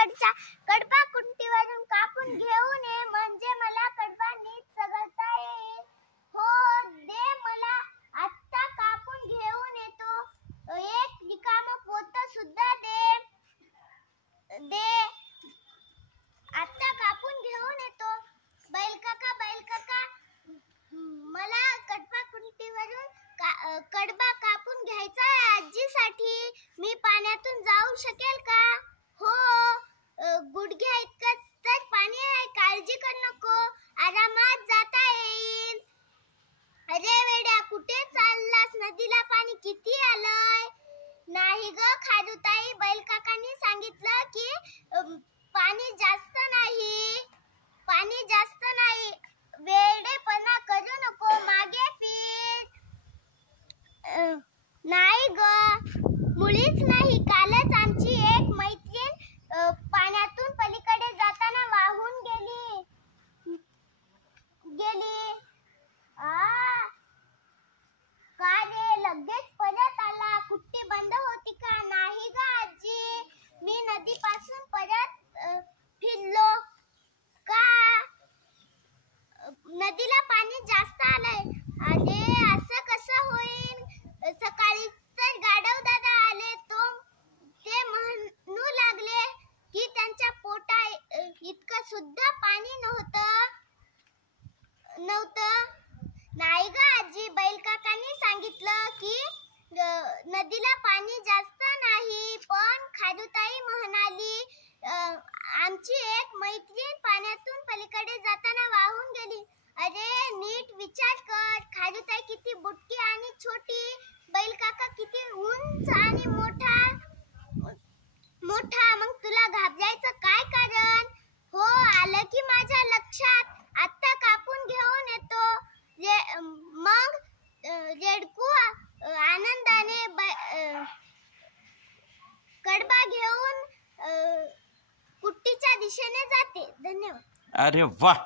पलीकडचा कडबा कुंटीवरून कापून घेऊन ये, म्हणजे मला कडबा नीट चघळता येईल. हो दे, मला आत्ता कापून घेऊन येतो. एक रिकामं पोतं सुद्धा दे. आत्ता कापून घेऊन येतो. बैल काका, मला कडबा कुंटीवरून कडबा कापून घ्यायचा आहे आजीसाठी. मी पाण्यातून जाऊ शकेल का? हो, गुडघ्या इतकंच तर पाणी आहे, काळजी कर नको, आरामात जाता येईल. अरे वेड्या, कुठे चाललास? नदीला पाणी किती आलंय? नाही ग खारुताई, बैल काकांनी सांगितलं की पाणी जास्त नाही. वेडेपणा करू नको, मागे फिर. नाही ग, मुळीच नाही. कालच आमची एक मैत्रीण पाण्यातून पलीकडे जाताना वाहून गेली. का रे, लगेच परत आला? कुट्टी बंद होती का? नाही ग आजी, मी नदीपासून परत फिरलो. का? नदीला पाणी जास्त आलंय. अरे असं कसं होईल? सकाळी तर गाढव दादा आले, ते म्हणू लागले की त्यांच्या पोटा इतकं सुद्धा पाणी नव्हतं. नाही ग आजी, बैल काकांनी सांगितलं की नदीला पाणी जास्त नाही. पण खारुताई म्हणाली आमची एक मैत्रीण पाण्यातून पलीकडे जाताना वाहून गेली. अरे नीट विचार कर, खारुताई किती बुटकी आणि छोटी, बैल काका किती उंच आणि मोठा. मग तुला घाबरायचं काय कारण? हो, आलं की माझ्या लक्षात. आत्ता कापून घेऊन येतो. मग रेडकू आनंदाने कडबा घेऊन कुट्टीच्या दिशेने जाते. धन्यवाद. अरे वाह.